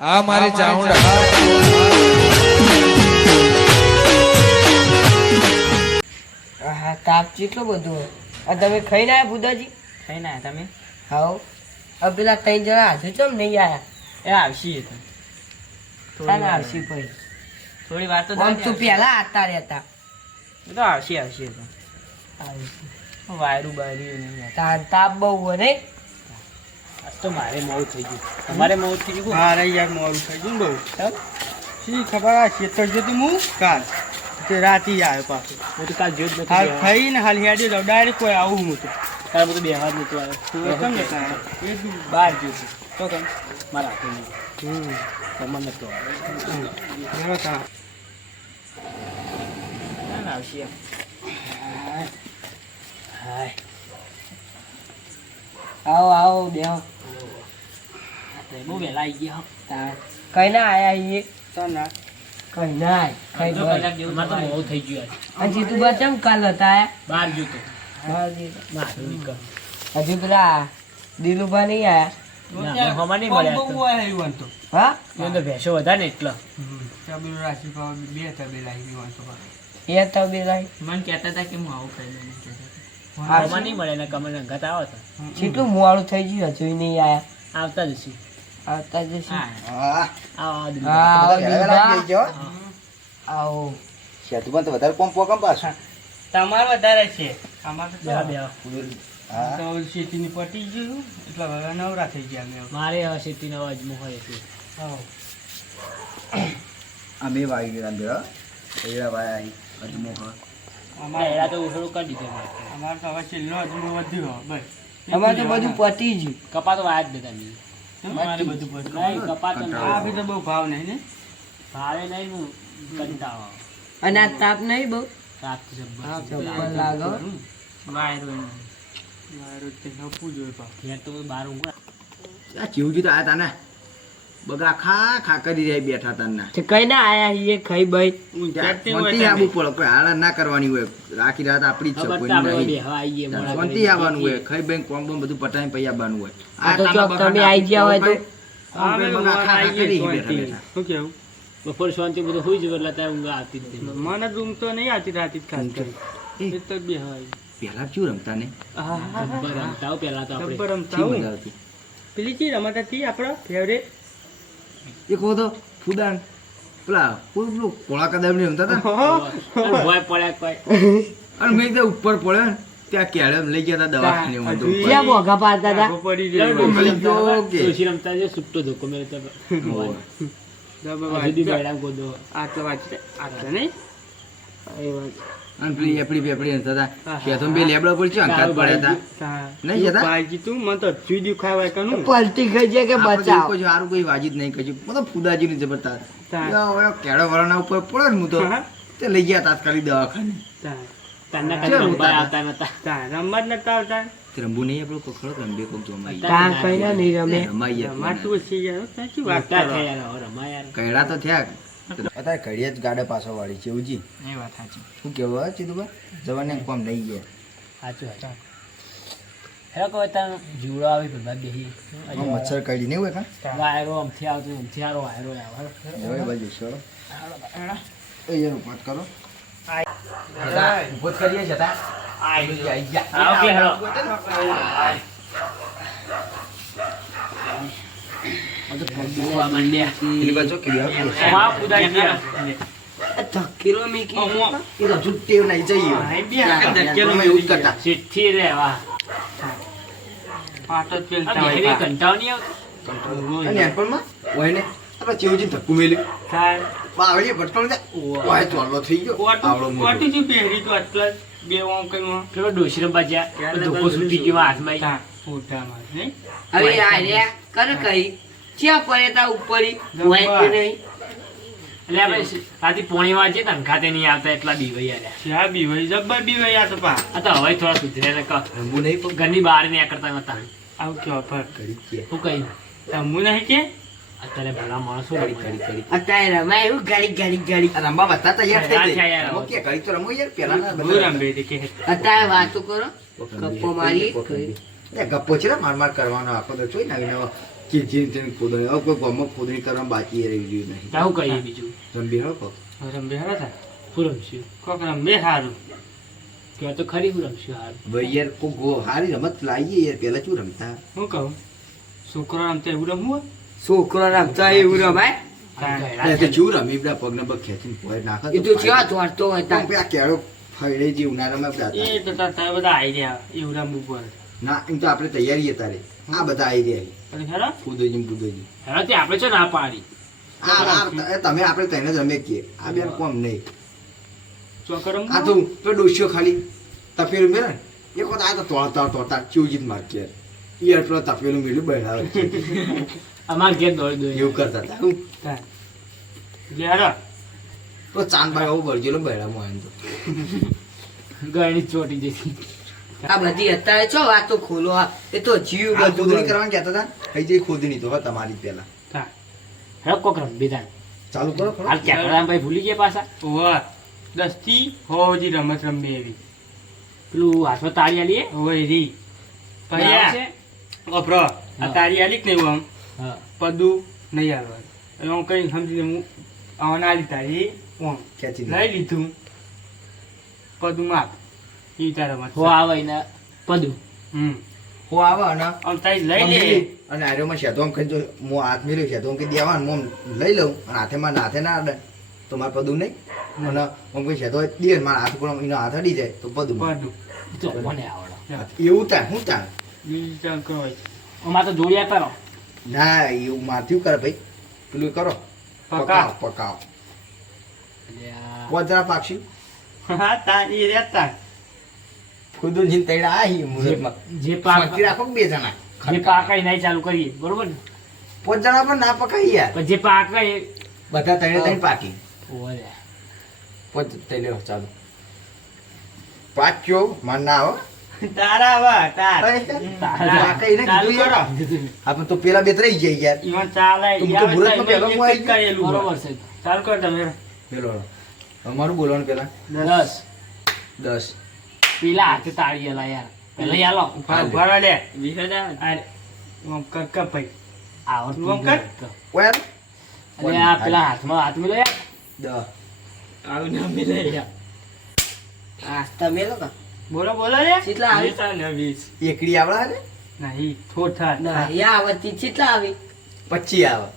આ મારી ચાઉંડા હા તાપ કેટલો બધો આ તમે ખાઈને આયા બુદાજી ખાઈને આયા તમે? હાઉ આ પેલા ત્રણ જણા હજુ ચમ નહીં આયા એ આવશી એ તો. તાને આવશી ભાઈ થોડી વાર તો આમ તો પહેલા આતા રહેતા એ તો આવશી એ તો. વાયરું બાયરું નહીં યાર. તાપ બહુ હોય નહીં આજ તો મારે મોડું થઈ ગયું. તમારે મોડું થઈ ગયું? મારે યાર મોડું થઈ ગયું બહુ શી ખબર આ ખેતર જતી હું કાલ તે રાતી આવ્યો પાછું હું તો કાલ જોયું જ હાલ નથી. ખાઈને હાલ હેડી જાઉં ડાયરેક્ટ કોઈ આવું હું તો કાલ બધું બેહવા જ નતું આવ્યો. તું કેમ જતા એ તું બહાર ગયો છું. તો કેમ? મારા હાથે તમને નતો બરો તા આવશી એમ. હાય આવો આવો બેહો બહુ વહેલા આવી ગયા હો. કઈ ના આયા એ ના કઈ ના ખાઈ અડધો કલાક જેવું અમારે તો મોડું થઈ ગયું આજે. હજી તું બા ચમ કાલ હતા બહાર ગયો તો. આયા મારું નીકળ. હજી પેલા દિલુભા નહીં આયા ના, હમણાં નહીં મળ્યા તો. બહુ આવ્યું તો હા એ અંદર ભેંસો વધારે ને એટલે. તબેલો રાશિ પાવ બે તબેલા આવ્યું તો એ તો બે લાઈ મને કહેતા હતા કે હું આવું ખાઈ લઉં. હા, હમણાં નહીં મળે ને કમર અંગત આવો તો કેટલું મોડું થઈ ગયું હજુ નહીં આયા આવતા જ છીએ. આવતા જશે હા હા આવો હા, દિલ્હી. આવો પહેલા દિલુભા. લઈ ગયો આવો સેતુમાં તો વધારે પંપ પોકમ પાછું તમારે વધારે છે અમારે તો બેહો, બેહો. હા તો શેતીની પટી ગયું એટલે હવે નવરા થઈ ગયા અમે મારે હવે શેતીનો અવાજમાં હોય એટલે. અમે વાગી ગયા અંદર એડા ભાઈ અજમો હા એડા તો ઉછળું કરી દીધું મેં. અમારે તો હવે છેલ્લો અજમો વધ્યો બસ અમારે તો બધું પતી ગયું કપા તો વાયા જ બધા નહીં. મારે બધું બધું નહીં, કપા તો આ નહીં. બી તો બહુ ભાવ નહીં ને ભાવે નહીં હું કંટાળો આવે. અને આ તાપ નહીં બહુ રાતથી જબ્બર છે. ચપ્પલ લાગો વાયરો એનો. મારું તે હપવું જોઈએ પાછું. ઘેર તો બધું બહાર ઊંઘવા. આ ચીવજી તો આયા તા ને બગા ખા ખા કરી રહ્યા બેઠા તા ના તે કઈ ના આયા એ ખાઈ ભાઈ ક્યાંથી હોય શાંતિ આવવું પડે કોઈ હાલા ના કરવાની હોય રાખી રાત આપણી જ છે ખબર તો કોઈ આપણે નહીં બેહવા આવીએ, મોડા શાંતિ કરીને આવવાનું હોય બેસીએ. ખાઈ બેન કોમ બોમ બધું પટાઈને પછી આવવાનું હોય આ તો તાંબા ચોક બગા તમે ના આઈ ગયા હોય તો હા, અમે બગા ખા ખા આવીએ કરી શાંતિ. બેઠા બેઠા શું કેવું બપોર શાંતિ બધું હોઈ જવું એટલે ત્યારે ઊંઘ આવતી જ નહીં. મને જ ઊંઘ તો નહીં આવતી રાતે જ ખાસ કરી એ તો બે હોય પહેલા શું રમતા ને જબ્બર રમતા હો પહેલા તો આપણે. જબ્બર રમતા શી હોય. મજા આવતી પેલી ચી રમત હતી આપણો ફેવરેટ એક કહો તો ફૂદાન પેલા પેલું કોળા કદામ રમતા હતા અને ભોંય પડ્યા કોઈ. અને મેં ત્યાં ઉપર પડ્યો ને ત્યાં કેળે લઈ ગયા હતા દવાખાને હું તો ઉપર. ક્યાં મોઘા પાડતા હતા પડી ડોકલી ગયો કે? ડોશી રમતા જે છૂટો ધોકો મેં તો હજુ બી બેડા ગોદો. આટલો વાંચતે આટલો નહીં અને પેલી એપડી પેપડી રમતા હતા હા, ત્યાં તો બે લેબડા પર છે અંકાત પડ્યા હતા નહીં જતા? ભાઈ તું મને તો હજુ દી ખાવાય કનું પલટી ખાઈ જાય કે આપણે તો બચાવ કોઈ સારું કોઈ વાજી જ નહીં કર્યું બધો ફુદાજીની જબરતા હા. કેળો વરાના ઉપર પડે ને હું તો હા. તે લઈ ગયા તાત્કાલિક દવાખાને તને ચલ, કઈ ઉતાર. આવતા નતા. રમવા જ નતા આવતા તે રમવું નહીં આપણો પકડો રમબે કોક જોમાઈ તા કઈ ના નહીં રમે રમાઈ રમાતું હશે યાર સાચી વાત મોટા કરો. થયા યાર, હવે રમા યાર. કયડા તો થયા અત્યારે ઘડીએ જ ગાડે પાછો વાળી છે ઉજી એ વાત સાચી શું કેવું હા ચીધુભાઈ જવાને કોમ લઈ ગયા સાચું સાચું. હેલો કહો તમે જીવડો આવી ભેગા બેહી. આમ મચ્છર કાઢી નહીં હોય કા વાયરો આમથી આવતો આમથી આરો વાયરો આવે. હવે બાજુ છો એ યાર ઉપાત કરો ઉભો જ કરીએ છે તા આઈ ગયા આવો કે હેલો. આ મંડ્યા. પેલી બાજુ કેવી આવે અમારા પુદાઈ ગયા. ધકેલો મીકી એ તો જુટ્ટી નહીં જઈએ અમે એવું જ કરતા ચિઠ્ઠી રે વાહ. પાટો જ આ પેલતા બેહરી હોય કંટાળો નહીં આવતો? અને એરપણમાં હોય ને આપણે ચેવજી ધક્કુ મેલ્યું થાય. બાવળીએ ભટકણ જા ઓય ચોલ્લો થઈ ગયો આવડો મોટો. કોટી શું પહેરી તો આટલા જ બે ઓમ કઈ પેલો ડોશી રમવા જ્યાં ધોકો છૂટી ગયો હાથમાં. તા ફોટામાં નહીં હવે આ રે કર કઈ ક્યાં પડે તા ઉપર હોય કે નહીં એટલે આપણે રાતે પોણી વાંચીએ ને ખાતે નહીં આવતા એટલા બીવાઈ યાર. શા બી હોય જબ્બર બી હોય આ તો પા આ તો હવે થોડા સુધરે ને કહો. રમવું નહીં પણ ઘરની બહાર નહીં કરતા નતા. આવું કેવા પર ઘડી કે શું કહ્યું? રમવું નહીં કે અત્યારે ભલા માણસો ઘડી ઘડી ઘડી અત્યારે રમાય એવું ગાડી ગાડી ગાડી આ રમવા બધા તૈયાર થઈ તૈયાર જાય યાર. ઓકે ઘડી તો રમવું યાર પેલા ના હું બધા રમે છે કે અત્યારે વાતો કરો ગપ્પો મારી એ ગપ્પો છે ને માર માર કરવાનો આખો તો જોઈ નવી નવો જે ખોદણી હવે કોઈ ગામમાં ખોદણી કરવા બાકી રહી ગયું નહીં તાવું કહીએ બીજું રંબી હળો કોક રંબે હરો થાય શું રમશું કોક રંબે સારું કે તો ખરી હું રમશું હાલ ભાઈ યાર કોઈ સારી રમત લાવીએ યાર પેલા શું રમતા હું કહું છોકરો રમતા એવું રમવું હોય? છોકરો રમતા એવું રમાય એ તો શું રમી પેલા પગને પગ ખેંચીને પોઈ નાખે એ તો કેવા દોડતો હોય પણ પેલા કેળો ફળે જેવું ના રમે બધા એ તો તારા બધા આઈડિયા એવું રમવું પડે ના એમ તો આપણે તૈયારી તારે આ બધા આવી રહ્યા પછી ખરો કૂદોજી કૂદોજી એનાથી આપણે છે ના પાડી તમે આપણે તેને જ રમે કીએ આ બેન કોમ નહીં ચોકર રમવું આ તો પેલો ડોસ્યો ખાલી તપેલું મેળે ને એક વખત આ તો તોડતા ચીવજીત માર કે યાર પેલો તપેલું મેળ્યું બનાવે અમાર ઘેર દોડી દોડી એવું કરતા હતા હું થાય જે હરો તો ચાંદભાઈ આવું બળગેલો બહેરામાં આવીને તો ગળણી ચોટી જતી આ બધી અત્યારે છો વાતો ખોલો એ તો જીવ આ બધું ખોદણી કરવાનું કહેતા હતા થઈ જઈ ખોદણી તો હવે તમારી પેલા થાય હવે કોક રમવી તાન ચાલુ કરો ખરો હાલ કેકડા ભાઈ ભૂલી ગયા પાછા ઓવા 10 થી 6 જી રમત રમી એવી પેલું હાથમાં તાળી આલીએ ઓય રી છે ઓપરો આ તારી આલી કે નહીં આમ હા પદું નહીં આવવાનું એટલે હું કઈ સમજી લે હું આવવાના આલી તારી ઓમ ખેંચી લઈ લીધું પદું માપ ઈ તારા મત હો આવે ને પદું હો આવે અને આમ તારી લઈ લે અને આર્યોમાં શેતો આમ કહીજો મો હાથ મેળ્યો શેતો આમ કે દેવાનું મોમ લઈ લઉં અને હાથેમાં નાથે ના અડે તો મારે પદું નહીં અને આમ કોઈ શેતો દે મારા હાથ ઉપર એનો હાથ અડી જાય તો પદું પદું તો મને આવડે એવું તાર શું તાર બીજું ચાલ કરો અમાર તો જોડી આપેલો ના એવું માથું કરે ભાઈ પેલું કરો પકાવ. પકાવ અલ્યા, પોજરા પાક્ષી હા તારી રહેતા ખુદું જીન તૈડા આહી મુહૂર્તમાં જે પાક શાંતિ રાખો કે બે જણા જે પાકાઈ નહીં ચાલુ કરીએ બરોબર ને પોચ જણા પણ ના પકાઈ યાર પણ જે પાકાઈ બધા તૈડે તૈડ પાકી ઓલે પોચ તૈડે ચાલુ પાક્યો માન ના આવો તારા વા તાર પાકાઈ ને ચાલુ કીધું કરો યાર આપણે તો પેલા બે ત્રણ જાય યાર ઈવન ચાલે તું તો મુહૂર્તમાં પહેલો હું આવી ગયો. કરેલું બરોબર છે ચાલુ કર તમે પેલો અમારું બોલવાનું પેલા 10 10 પેલા હાથે તાળી આલા યાર પેલા યાલો ઉભા લે અરે ઓમ કર કર ભાઈ આવડતું ઓમ કર. ઓયાર અરે આ પેલા હાથમાં હાથ મિલો યાર 10 આવું ના મિલે યાર આ તમે લોકો બોલો બોલો રે કેટલા આવી? 20 એકડી આવડા ને નહીં થોઠા ના યા આવતી કેટલા આવી 25 આવે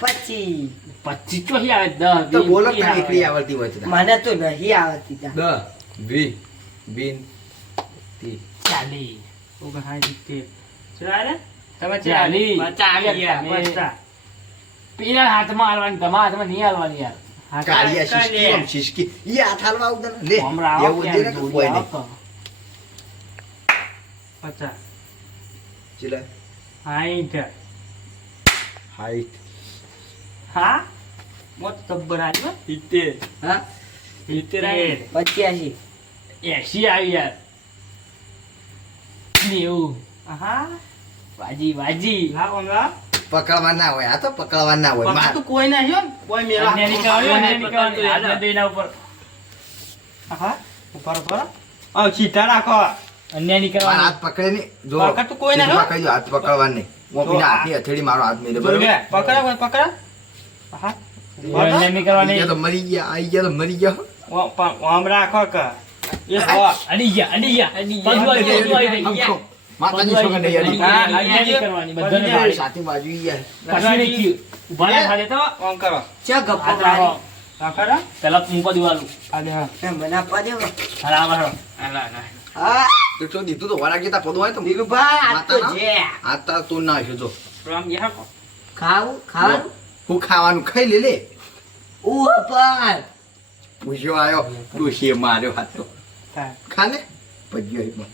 25 25 ચોહી આવે 10 તો બોલો કે એકડી આવડતી હોય છે મને તો નહીં આવતી તા 10 20 30 ચાલી ઓકે હા જીતે ચાલે તમે ચાલી. ચાલી તમે. બસ્તા પેલા હાથમાં હાલવાની તમારા હાથમાં નહીં હાલવાની યાર કાળિયા શિષ્કી આમ શિષ્કી ઈ હાથ હાલવા આવતા ને લે હમણાં આવો એવું ત્યારે દે ને કે જોડી કોઈ નહીં આવો. 50 ચલા 60 હાઈટ હા મોત તબ્બર આવ્યો 70 હા 70 85 80 આવી યાર 90 હા વાજી વાજી હા ઓંગા પકડવા ના હોય આ તો પકડવા ના હોય પકડ માર તો કોઈ ના હ્યો કોઈ મેલા અન્ય નીકળ્યો, અન્ય નીકળ્યો, હાથને દઈને ઉપર હા ઉપર ઉપર આ સીધા રાખો અન્ય મારા નીકળવાનું હાથ પકડે નહીં જો પકડ તો કોઈ ના સીધું હો. પકડી દો, હાથ પકડવા નહીં હું જો બીના આ- હાથની હથેળી મારો હાથ મેલે બોલ બરોબર બે પકડા કોઈ પકડા હા અન્ય આઈ નીકળવાની ગયા તો મરી ગયા આઈ ગયા તો મરી ગયા આમ રાખો કે એ હો અડી ગયા પદુ આવી ગયું, પદુ આવી આમ ગયું. ખો. માતાજી છોકરા નહીં અડી. હા, હા, અન્ય નીકળવાની, બધાને વાળી. સાથી બાજુ ઈ યાર. કશું નહીં થયું. ઊભા રહે ખાલી તો આમ કરો ચા ગપ્પા હાથ રાખો. રાખો રા પેલા હું પદુ આલું. આલે હા મારી મને આપવા દેવો હાલ આવો હાલો. હા તો તો દીધું તો વરા ગીતા પદો હોય તો દિલુભા આ તો માતાના? જે આ તાર તું ના હશે જો રામ યહ કો ખાવાનું હું ખાવાનું ખાઈ લે લે ઉપર પૂછ્યો આયો ડોશીએ માર્યો હાથ તો હા ખા ને ભજ્યો એકમાં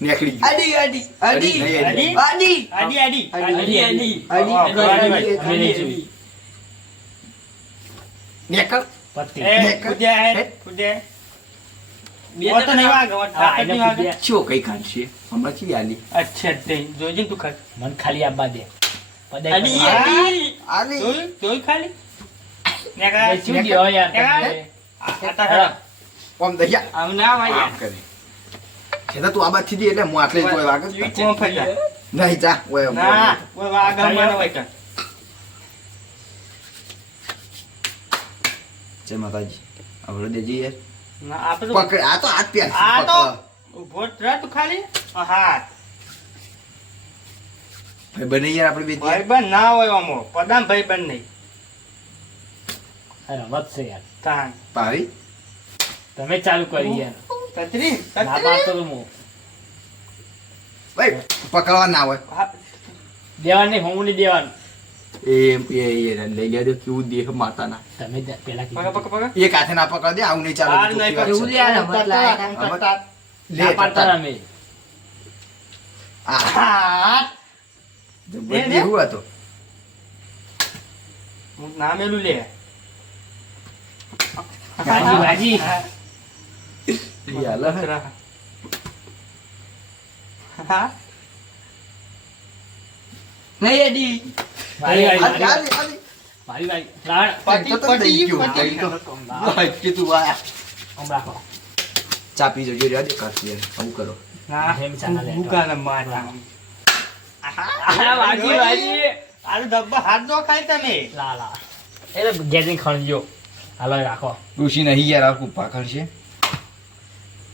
નીકળી ગયો અડી અડી અડી નહીં, અડી. અડી આડી આડી આડી આડી અડી. અડી. નીકળ પત્તી. એ કુદ્યા હે કુદ્યા બે તો નહીં વાગે હા, તાકાત એને નહીં વાગે કૂદ્યા. ચો કઈ કાઢશે હમણાં ચી આલી અચ્છા તે જોઈજે તું ખાલી મને ખાલી આપવા દે. પદાય અડી કરવા. આડી આલી જોઈ ખાલી એ નેકા શું દ્યો યાર તમે? આતા ખરા આમ દઈ જા. આમ ના આમ વાયા કરે છેલ્લા તું આ બાજથી દે એટલે હું આટલે જ કોઈ વાગે જ કોણ ફટા નહીં જા ઓય ના ઓય વાગા મને હોય કર જય માતાજી આપણે દેજી યાર ના આપણે તો પકડ આ તો હાથ પ્યાર આ તો ઉભો રહે તું ખાલી હા ભાઈ બને યાર આપણે બે ભાઈબંધ ના હોય આમો પદામ ભાઈબંધ નહીં અરે વધશે યાર તાન ભાઈ તમે ચાલુ કરી યાર કતરી ના પાડતો તો હું ભાઈ પકડવા ના હોય દેવાનું નહીં હું નહીં દેવાનું એ લઈ લે દે કેવું દેહ માતાના તમે પેલા પગ પગ પગ એક હાથે ના પકડ દે આવું નહીં ચાલે આ નહીં એવું લે યાર રમત લાયક લે પાડતા અમે આ હા દેવું હતો ના મેલું લે ભાજી ભાજી યાર હા નહીં એડી ભાઈ આલી ભાઈ આલી આલી ભાઈ ભાઈ રાણ પટી તો દઈ ગયું, પટી દઈ ગયું. ભાઈ કે તું આયા આમ રાખો ચા પી જજો રે આજે કાઢી યાર આવું કરો હા એમ ચાલે લે. ભૂકાને મારવા આ ભાજી ભાજી આલુ ડબ્બા હાથ દો ખાય તમે લા લા એ તો ગેજિંગ ખણજો હાલો રાખો ઋષિ નહીં યાર આખું પાખડ છે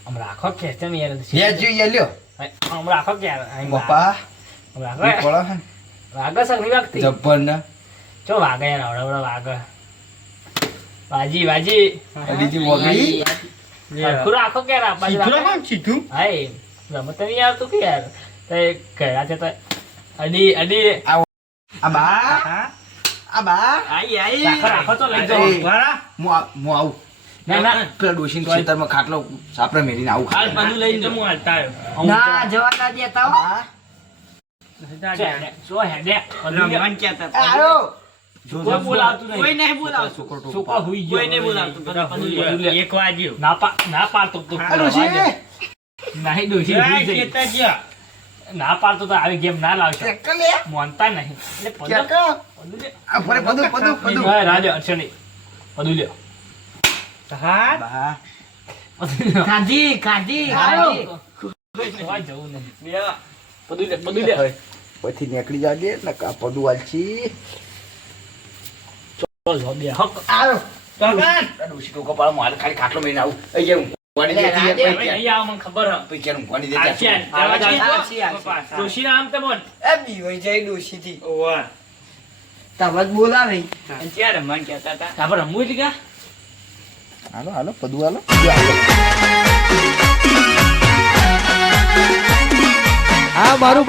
આમ રાખો કે તમે યાર લે જો યાર લ્યો આમ રાખો કે યાર આમ બાપા રાખો ઈ પડે હે વાગે સર નહીં વાગતી જબ્બર ને ચો વાગે યાર આવડે વાગે ભાજી ભાજી બીજી મોગરી હરખું રાખો કે યાર બાજુ સીધું રાખો રાખો સીધું હાય રમત નહીં આવતું કે યાર તો કહેલા છે તો અડી અડી આ બા હા આ બા રાખો રાખો તો લઈ જાઓ એ. વાળા હું આવું ના ના પેલા ડોશીને ખેતરમાં ખાટલો સાપરે મેલીને આવું હાલ ખાટલો. બધું લઈને હું હાલતા આવ્યો ના જવા ના દેતા હો. જો હેડે રમવાન ક્યાં હતા આયો કોઈ બોલાવતું નહીં કોઈ નહીં બોલાવતું. છોકરો ટોપો. છોકરો હુઈ ગયો કોઈ નહીં બોલાવતું બધા બધું બોલ્યા. લે. એક વાગ્યું ના પાડતો તો આ ડોશી નહીં ડોશી જય હુઈ જઈ. કેતાજી. ના પાડતો તો આવી ગેમ ના લાવશો ટ્રેક્ટર લે મોનતા નહીં એટલે પદો ક્યાં પદું લે. આ ફરે પદું પદું પદું હા, રાજો અચ્છા નહીં પદું લ્યો હા બા પદું લ્યો. ખાધી ખાધી ખાધી. જોવા જવું નહીં પદું લે પદું લે પછી નીકળી જાજે ને કા પદું આલછી ચાલો, બે હક આયો કાકા આ ડોશી ટોકો પાડો મારે ખાલી ખાટલો મેલીને આવું અહીં જે ઊંઘવાની લે, દેતી રાજે, હે, ભાઈ, અહીં આવો મને ખબર હે પછી ક્યારે ઊંઘવાની આ દેતી છે, હે. જવા દે. આછી, આછી. ડોશીના આમ તો બોલ એ બીવાઈ જાય ડોશીથી. ઓવા. તમે જ બોલાવે. અને ક્યાં રમવાન કહેતા હતા? આપણે રમવું એટલે ક્યાં હાલો હાલો પદું હાલો આ મારું